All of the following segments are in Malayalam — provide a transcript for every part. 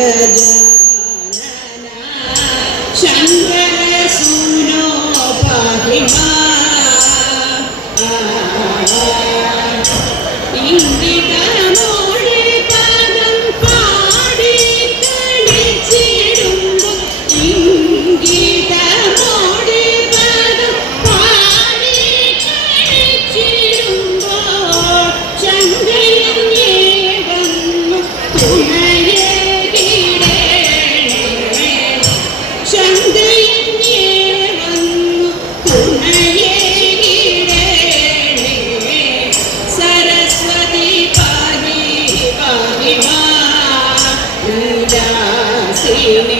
Jaya tiene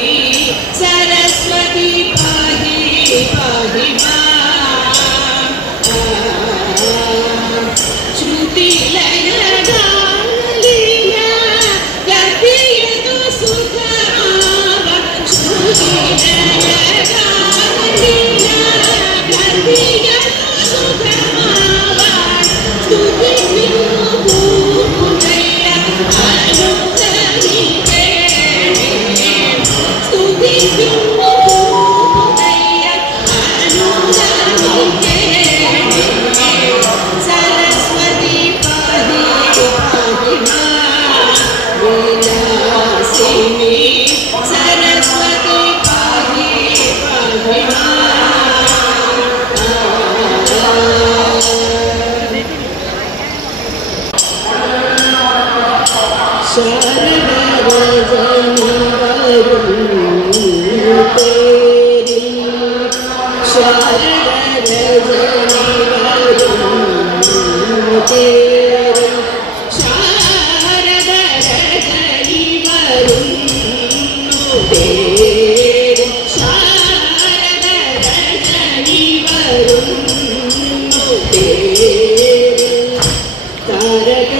Hare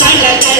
கலகல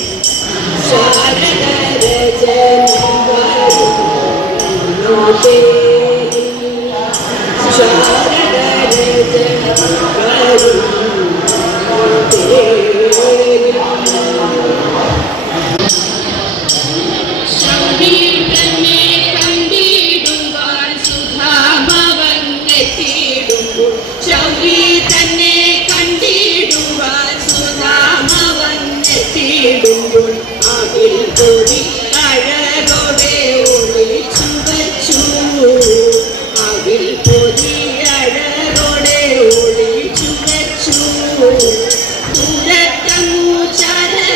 ചൂരക്കൂച്ചാരണി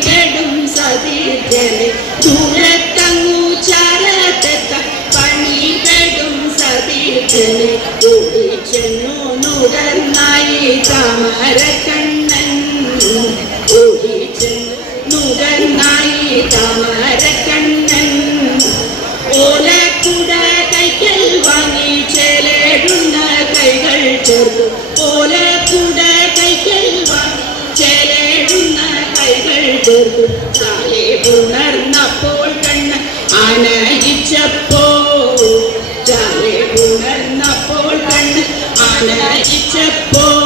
ചെടും sati സതീജനെ Chip, a boom.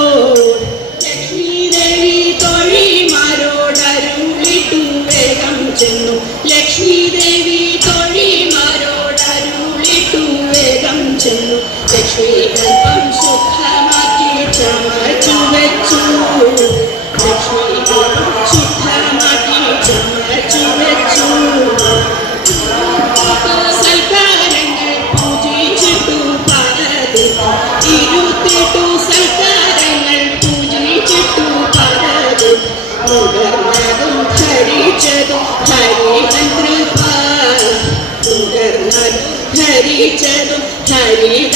aí.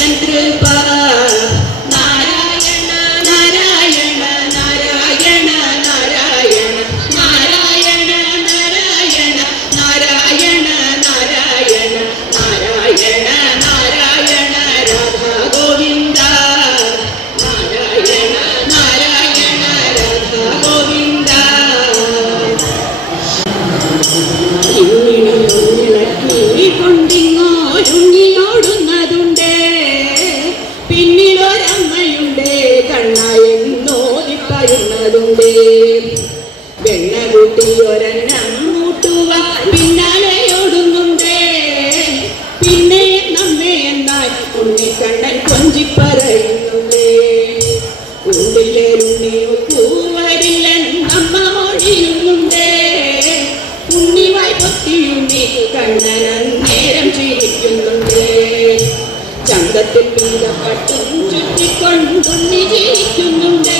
ചുറ്റിക്കൊണ്ടുണ്ണി ജീവിക്കുന്നുണ്ട്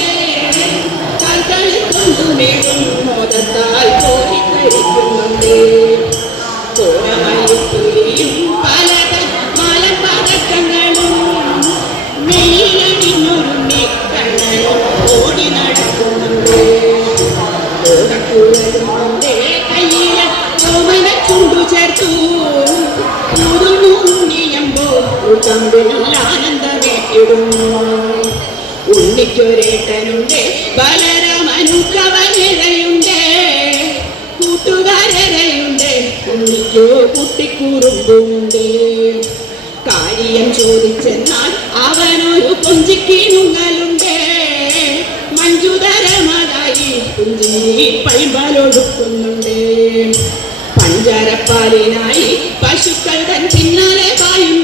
കാൽകളെ കൊണ്ടു നേടും മോദത്താൽ കോരി കഴിക്കുന്നുണ്ട് തോരമായും പല പല പതക്കങ്ങളും മെല്ലിനൊരുമി കണ്ണനും ഓടി നടക്കുന്നുണ്ട്. ഓടക്കുഴലുണ്ട് കയ്യിലെ ചോമന ചുണ്ടു ചേർത്തു. ഉരുന്നു ഉണ്ണിയമ്പോ ഉടമ്പിലാണ് ആനന്ദമേറ്റിടുന്നു ഉണ്ണിക്കൊരേട്ടനുണ്ട്. ബലരമനുക്കവനിരയുണ്ട് കൂട്ടുകാരരയുണ്ട്. ഉണ്ണിക്കോ കുട്ടിക്കുറുമ്പുണ്ട്. കാര്യം ചോദിച്ചെന്നാൽ അവനൊരു കൊഞ്ചിക്കിനുങ്ങലുണ്ട് മഞ്ജുതരമതായി കുഞ്ചി പൈമ്പലൊടുക്കുന്നുണ്ട്. പഞ്ചാരപ്പാലിനായി പശുക്കൾ തൻ പിന്നാലെ പായുന്നുണ്ട്